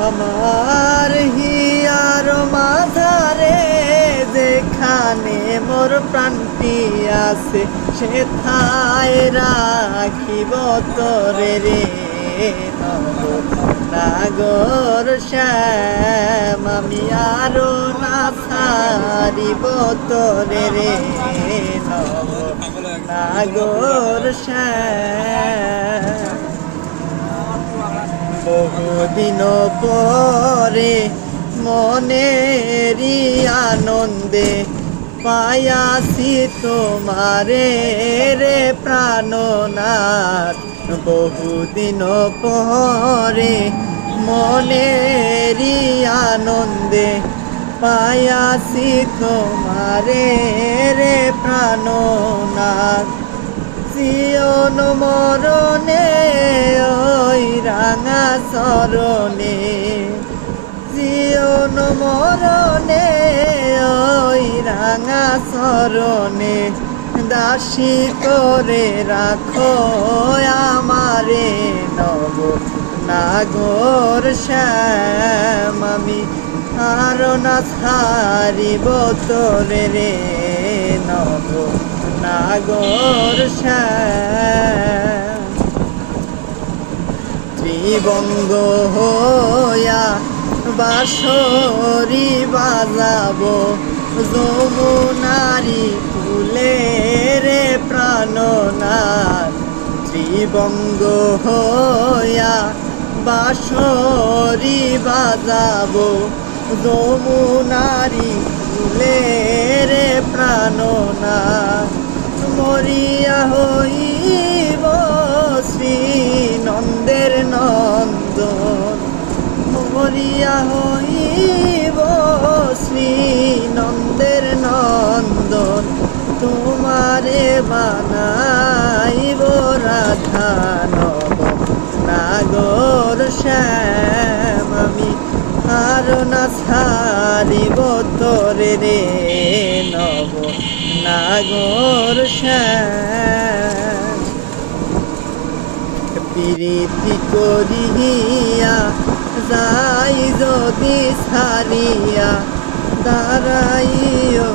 আমার হিয়ার মাঝারে যেখানে মোর প্রাণটি আছে সেথায় রাখিব তরে রে নাগর শ্যাম আমি আরো না ছাড়িব তরে রে নাগর শ্যাম বহুদিন পরে মনেরই আনন্দে পায়াছি তোমারে রে প্রাণনাথ বহুদিন পরে মনেরই আনন্দে পায়াছি তোমারে রে প্রাণনাথ জীবন মরণে ওই রাঙা চরণে জীবন মরণে ওই রাঙা চরণে দাসী করে রাখো আমারে নব নাগর শ্যাম আমি আর না ছাড়িব তোরে রে নব নাগর শ্যাম ত্রিবঙ্গ হইয়া বাঁশরি বাজাবো যমুনারি ফুলে রে প্রাণনাথ ত্রিবঙ্গ হইয়া বাঁশরি বাজাবো যমুনারি ফুলে রে প্রাণনাথ মরিয়া হইব শ্রী নন্দের নন্দন মরিয়া হইব শ্রী নন্দের নন্দন তোমারে বানাইব রাধা নব নাগর শ্যাম আমি আর না ছাড়িব তোরে রে নব নাগর শ্যাম প্রীতি করিয়া যাই যদি ছাড়িয়া দাঁড়াইও